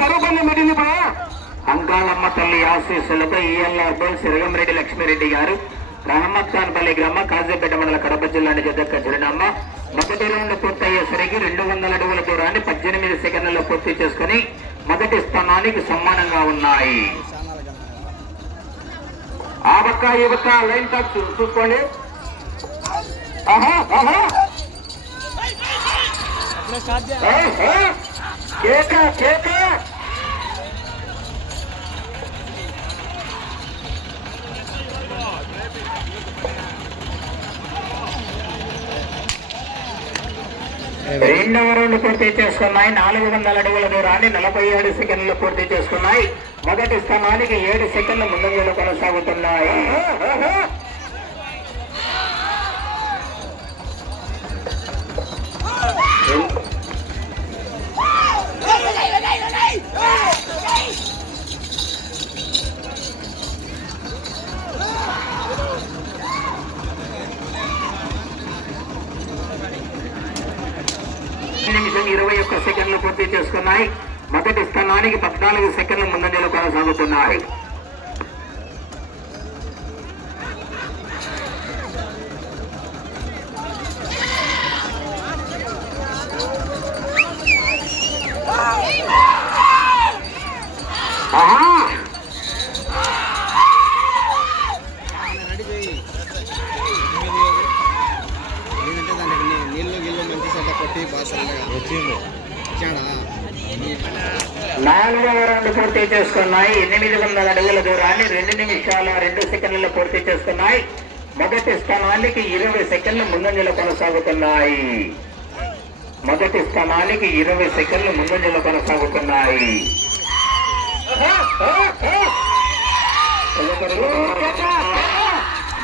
పరుపల్లి మెడింది అంకాలమ్మ తల్లి ఆశీస్సులతో ఈఎల్ఆర్ సిరగంరెడ్డి లక్ష్మీరెడ్డి గారు రహమత్ ఖాన్ పల్లి గ్రామ కాజీపేట మండల కడప జిల్లాని జగ్గ చిరునామా మొదటి రౌండ్ పూర్తయ్యేసరికి 200 అడుగుల దూరాన్ని 18 సెకండ్లలో పూర్తి చేసుకుని మొదటి స్థానానికి సమానంగా ఉన్నాయి. ఆ పక్క ఈ పక్క లైన్ టాప్ చూసుకోండి. రెండవ రౌండ్ పూర్తి చేసుకున్నాయి. 400 అడుగుల దూరాన్ని 47 సెకండ్లు పూర్తి చేసుకున్నాయి. మొదటి స్థానానికి 7 సెకండ్ల ముందంజలో కొనసాగుతున్నాయి. నిమిషం 21 సెకండ్లు పూర్తి చేసుకున్నాయి. మొదటి స్థానానికి 14 సెకండ్ల ముందంజలో కొనసాగుతున్నాయి. నాలుగవ రౌండ్ పూర్తి చేసుకున్నాయి. 800 అడుగుల దూరాన్ని 2 నిమిషాల 2 సెకండ్లలో పూర్తి చేసుకున్నాయి. మొదటి స్థానానికి 20 సెకండ్లు ముందంజలో కొనసాగుతున్నాయి. మొదటి స్థానానికి 20 సెకండ్లు ముందంజలో కొనసాగుతున్నాయి.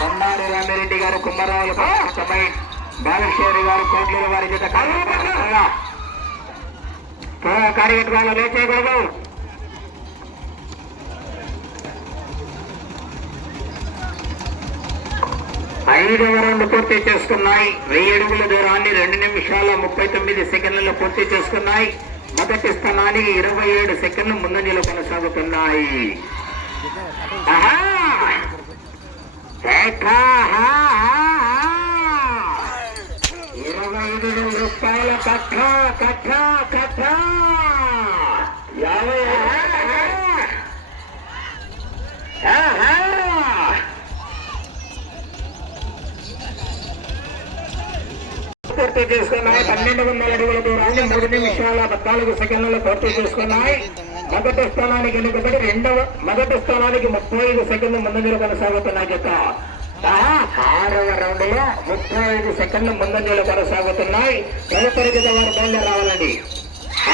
బండారు రామిరెడ్డి గారు కుమ్మరావుల బాలశ్వరి గారు కోట్లూరు వారి చేత కార్యక్రమాలు లేచేయకూడదు. ఐదవ రౌండ్ పూర్తి చేసుకున్నాయి. 1000 అడుగుల దూరాన్ని 2 నిమిషాల 39 సెకండ్లలో పూర్తి చేసుకున్నాయి. మొదటి స్థానానికి 27 సెకండ్లు ముందంజలో కొనసాగుతున్నాయి. 25,000 రూపాయల కట్ట కట్ట కట్ట 50 పూర్తి చేసుకున్నాయి. 1200 అడుగుల దూరాన్ని 3 నిమిషాల 14 సెకండ్లలో పూర్తి చేసుకున్నాయి. మొదటి స్థానానికి ఎన్నికబడి మొదటి స్థానానికి 35 సెకండ్లు ముందంజలో కొనసాగుతున్నాయి. జత 6వ రౌండ్ లో 35 సెకండ్లు ముందంజలో కొనసాగుతున్నాయి. తదుపరి జత వారు బయలుదేరి రావాలండి.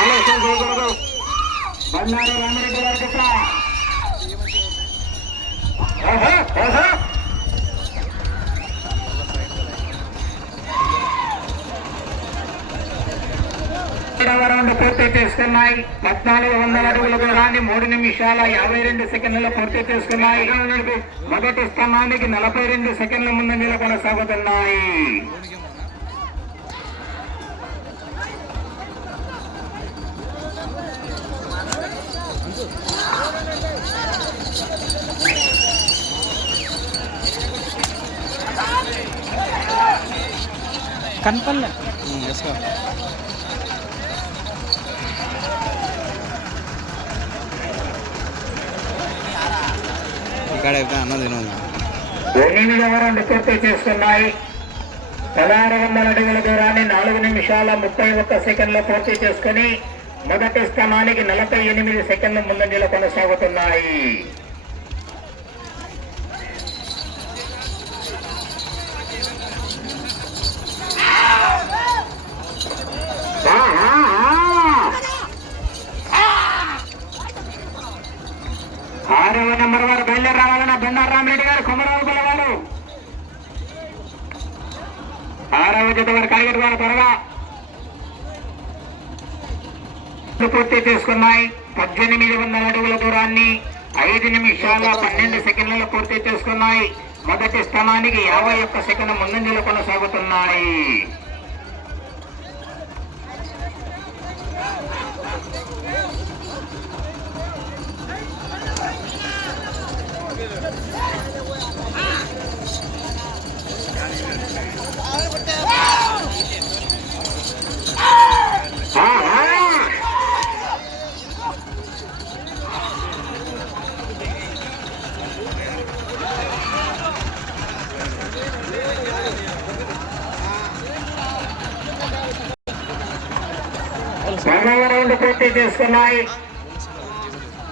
ఆలస్యం చేయకూడదు. బండారు రామిరెడ్డి గారి జత 7వ రౌండ్ పూర్తి చేసుకున్నాయి. 1400 అడుగుల దూరాన్ని 3 నిమిషాల 52 సెకండ్లలో పూర్తి చేసుకున్నాయి. మొదటి స్థానానికి 42 సెకండ్ల ముందంజలో కొనసాగుతున్నాయి. కన్పల్ల అన్నది 8వ రౌండ్ పూర్తి చేస్తున్నాయి. 1600 అడుగుల దూరాన్ని 4 నిమిషాల 31 సెకండ్లో పూర్తి చేసుకుని మొదటి స్థానానికి 48 సెకండ్ల ముందంజలో కొనసాగుతున్నాయి. ఆరవ నెంబర్ వారు బయలుదేరి రావాలన్న బండారు రామిరెడ్డి గారు కొమరావు పిల్లవాడు. 6వ జత వారు కారిగెట్ వారు త్వరగా పూర్తి చేసుకున్నాయి. 1800 అడుగుల దూరాన్ని 5 నిమిషాల 12 సెకండ్లలో పూర్తి చేసుకున్నాయి. మొదటి స్థానానికి 51 సెకండ్ ముందంజలో కొనసాగుతున్నాయి. రౌండ్ పూర్తి చేసుకున్నాయి.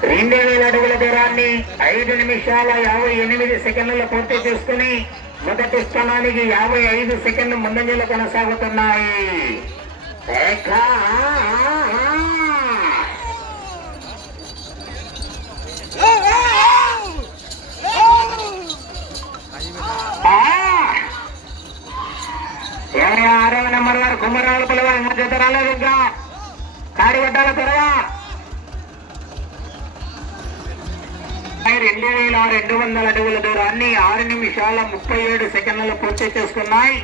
2000 అడుగుల దూరాన్ని 5 నిమిషాల 58 సెకండ్లలో పూర్తి చేసుకుని మొదటి స్థానానికి 55 సెకండ్లు ముందంజలో కొనసాగుతున్నాయి. ఎవరి 6వ నెంబర్ వారు కుమ్మరాల పిల్లవారు జత రాలేదు. ఇంకా కాడిగడ్డాల త్వరగా 2200 అడుగుల దూరాన్ని 6 నిమిషాల 37 సెకండ్లలో పూర్తి చేసుకున్నాయి.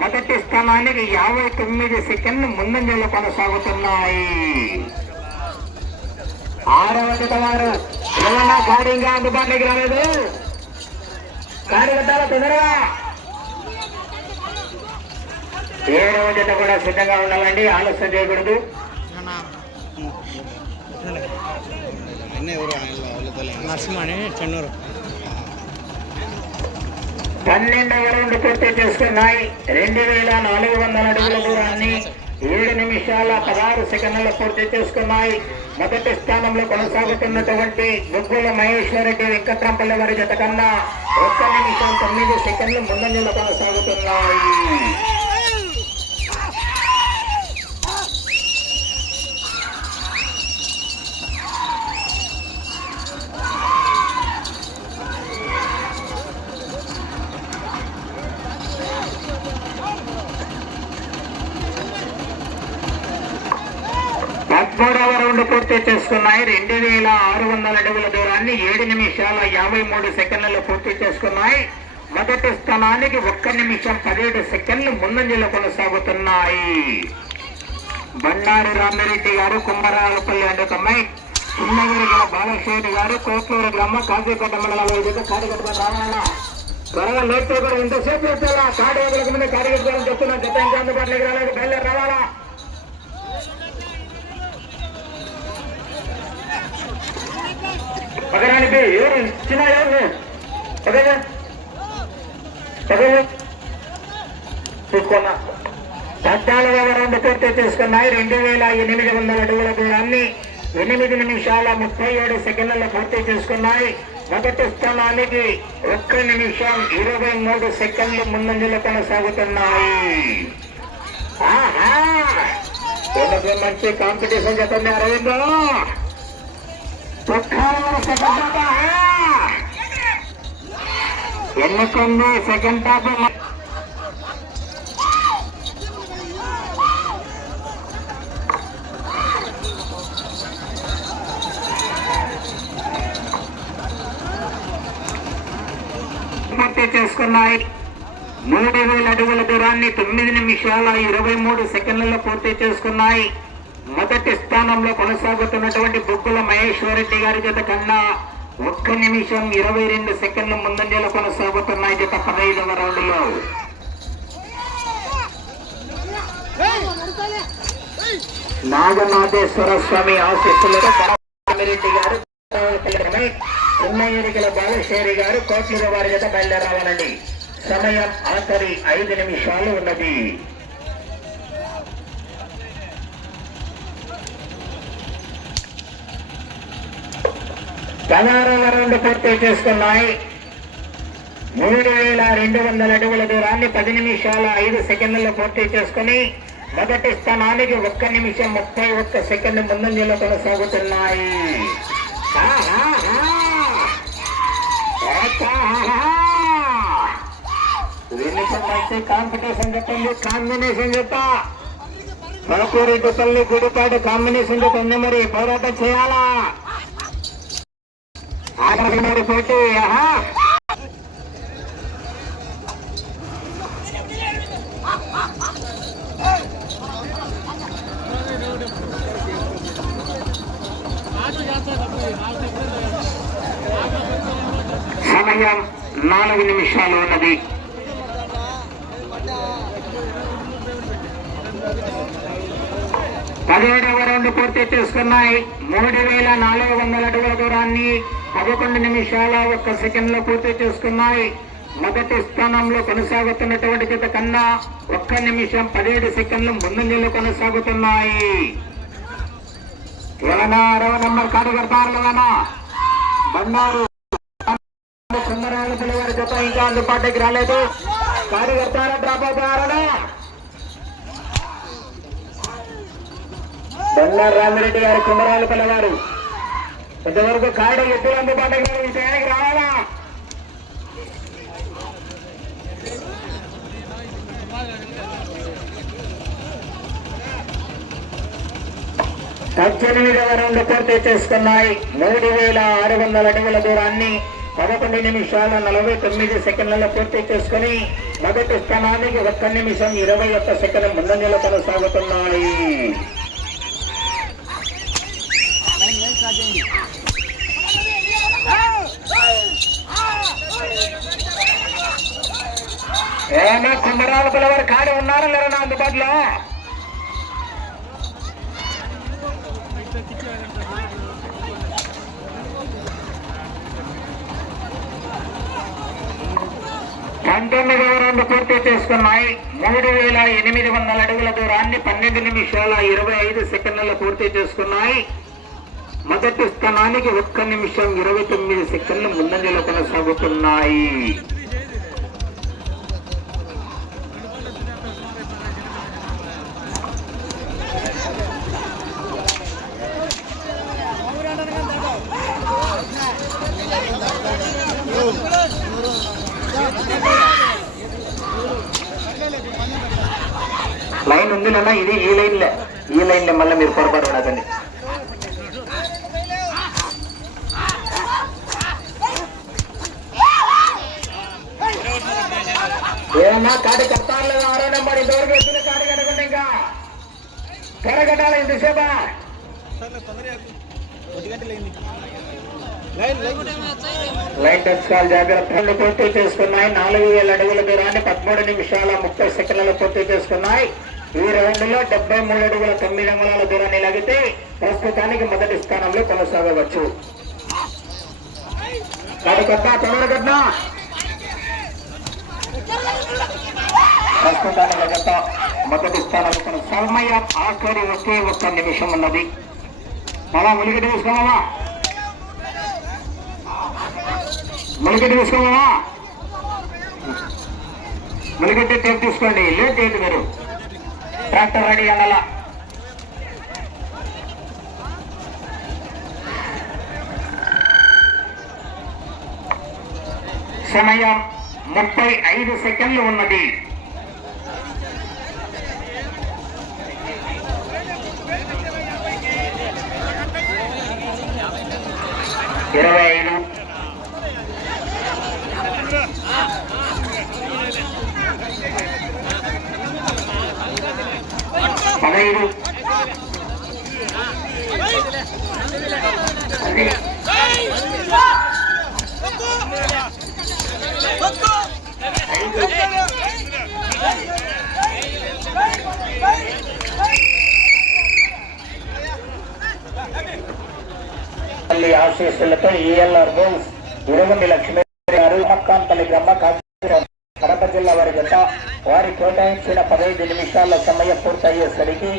మొదటి స్థానానికి 59 సెకండ్లు ముందంజలో కొనసాగుతున్నాయి. 6వ జత వారు ఏమన్నా గాడి ఇంకా అందుబాటులోకి రాలేదు. కాడిగడ్డాల తొందరగా 7వ జత కూడా సిద్ధంగా ఉండాలండి. ఆలస్యం చేయకూడదు. 12వ రౌండ్ పూర్తి చేసుకున్నాయి. 2400 అడుగుల దూరాన్ని 7 నిమిషాల 16 సెకండ్లలో పూర్తి చేసుకున్నాయి. మొదటి స్థానంలో కొనసాగుతున్నటువంటి గుగ్గుల మహేశ్వరరెడ్డి వెంకట్రాంపల్లి వారి జత కన్నా 1 నిమిషం 9 సెకండ్లు ముందంజలో కొనసాగుతున్నాయి. మూడవ రౌండ్ పూర్తి చేసుకున్నాయి. 2600 అడుగుల దూరాన్ని 7 నిమిషాల 53 సెకండ్లలో పూర్తి చేసుకున్నాయి. మొదటి స్థానానికి 1 నిమిషం 17 సెకండ్లు ముందంజలో కొనసాగుతున్నాయి. బండారు రామిరెడ్డి గారు, కుమ్మరాలపల్లి అడ్డకమ్మాయి, చిన్నగిరి బాలశేఖర్ గారు, కోట్లూరు గ్రామ కాజీపేట మండలంలో కాడిగట్టుకుని రావాలన్నా త్వరగా లేట్ చేయకూడదు. ఇంతసేపు వచ్చేలా కాడి వదలకు ముందు కాడిగట్టుకోవాలని చెప్తున్నా. జత ఇంకా అందుబాటులోకి రాలేదు. బయలుదేరి రావాలా. పగరానికి ఎవరు చిన్న ఎవరు చూసుకున్నా. 14వ రౌండ్ పూర్తి చేసుకున్నాయి. 2800 అడుగుల దూరాన్ని 8 నిమిషాల 37 సెకండ్లలో పూర్తి చేసుకున్నాయి. మొదటి స్థానానికి 1 నిమిషం 23 సెకండ్లు ముందంజలో కొనసాగుతున్నాయి. మంచి కాంపిటీషన్ చెప్పండి. అరవిందో ఎన్నుకుంది సెకండ్ టాప్. పూర్తి చేసుకున్నాయి. 3000 అడుగుల దూరాన్ని 9 నిమిషాల 23 సెకండ్లలో పూర్తి చేసుకున్నాయి. మొదటి స్థానంలో కొనసాగుతున్నటువంటి బుగ్గుల మహేశ్వరరెడ్డి గారి జత కన్నా 1 నిమిషం 22 సెకండ్ల ముందంజలో కొనసాగుతున్నాయి. జత 15వ రౌండ్ లో నాగనాథేశ్వర స్వామి ఆశీస్సులతో రెడ్డి గారు, చిన్నగిరికల బాలశేరి గారు, కోట్లూరు వారి జత బయలుదేరావాలండి. సమయం ఆఖరి 5 నిమిషాలు ఉన్నది. పదహారవ రౌండ్ పూర్తి చేసుకున్నాయి. 3200 అడుగుల దూరాన్ని 10 నిమిషాల 5 సెకండ్లలో పూర్తి చేసుకుని మొదటి స్థానానికి 1 నిమిషం 31 సెకండ్ ముందంజలో కొనసాగుతున్నాయి. మంచి కాంపిటీషన్ చెప్పండి. కాంబినేషన్ చెప్ప పలకూరిపల్లి గుడిపాటి కాంబినేషన్ చెప్పండి. మరి పోరాటం చేయాలా? పోటీ సమయం 4 నిమిషాలు ఉన్నది. పదిహేడవ రౌండ్ పూర్తి చేసుకున్నాయి. 3400 అడుగుల దూరాన్ని 11 నిమిషాల 1 సెకండ్లో పూర్తి చేసుకున్నాయి. మొదటి స్థానంలో కొనసాగుతున్నటువంటి జత కన్నా 1 నిమిషం 17 సెకండ్లు ముందంజలో కొనసాగుతున్నాయి. 6వ నంబర్ కార్యకర్తలనా బండారు సుందరాలు పిల్లవారి జత ఇంకా అందుబాటుకి రాలేదు. కార్యకర్తల డ్రాప్ అవుతారనా బండారు రామిరెడ్డి గారు కుమరాలు పిల్లవారు ఇంతవరకు కాడ ఎప్పుడు అందుబాటుకి రాలేదు. ఈ టయానికి రావాలా? పద్దెనిమిదవ రౌండ్ పూర్తి చేసుకున్నాయి. 3600 అడుగుల దూరాన్ని 11 నిమిషాల 49 సెకండ్లలో పూర్తి చేసుకుని మొదటి స్థానానికి 1 నిమిషం 21 సెకండ్ల ముందంజలో కొనసాగుతున్నాయి. ఏమన్నా కుంభరాల పిల్లవారు కాడి ఉన్నారా లేరా నా అందుబాటులో? పంతొమ్మిదవ రౌండ్ పూర్తి చేసుకున్నాయి. 3800 అడుగుల దూరాన్ని 12 నిమిషాల 25 సెకండ్లలో పూర్తి చేసుకున్నాయి. మొదటి స్థానానికి 1 నిమిషం 29 సెకండ్లు ముందంజలో కొనసాగుతున్నాయి. లైన్ ఉంది నాన్న, ఇది ఈ లైన్లే మళ్ళీ మీరు పొరపాటు పడకండి. ఏమన్నా కాడి కట్టాలి లేదా? 6వ నెంబర్ ఇంతవరకు వచ్చిన కాడి కట్టుకుంటే ఇంకా కరగట్టాలి. ఇంతసేపా లైన్ టచ్ కాల్ జాగ్రత్తలు పూర్తి చేసుకున్నాయి. 4000 అడుగుల దూరాన్ని 13 నిమిషాల 30 సెకండ్లలో పూర్తి చేసుకున్నాయి. ఈ రౌండ్ లో 73 అడుగుల 9 అంగుళాల దూరాన్ని లాగితే ప్రస్తుతానికి మొదటి స్థానంలో కొనసాగవచ్చు. ప్రస్తుతానికి మొదటి స్థానంలో కొనసాగమయ్య. ఆఖరి ఒకే 1 నిమిషం ఉన్నది. అలా ములిగడ్డ వేసుకోవాలా? ములిగడ్డ వేసుకోవాలా? ములిగడ్డ టేప్ తీసుకోండి. లేట్ ఏంటి మీరు? ట్రాక్టర్ రెడీ అనాలా? సమయం 35 సెకండ్లు ఉన్నది. 25 15 ఆశీస్సులతో ఈఎల్ఆర్ బోల్స్ ఇరగండి లక్ష్మీ గారు మక్కాంపల్లి గ్రామ కడప జిల్లా వారి జత వారి కేటాయించిన 15 నిమిషాల సమయం పూర్తయ్యేసరికి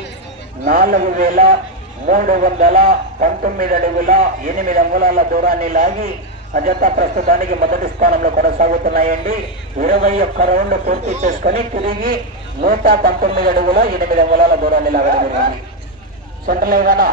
4319 అడుగుల 8 అంగుళాల దూరాన్ని లాగి అజత ప్రస్తుతానికి మొదటి స్థానంలో కొనసాగుతున్నాయండి. 21 రౌండ్ పూర్తి చేసుకుని తిరిగి 119 అడుగుల 8 అంగుళాల దూరాన్ని లాగడం జరిగింది. సెంట్రల్ ఏదైనా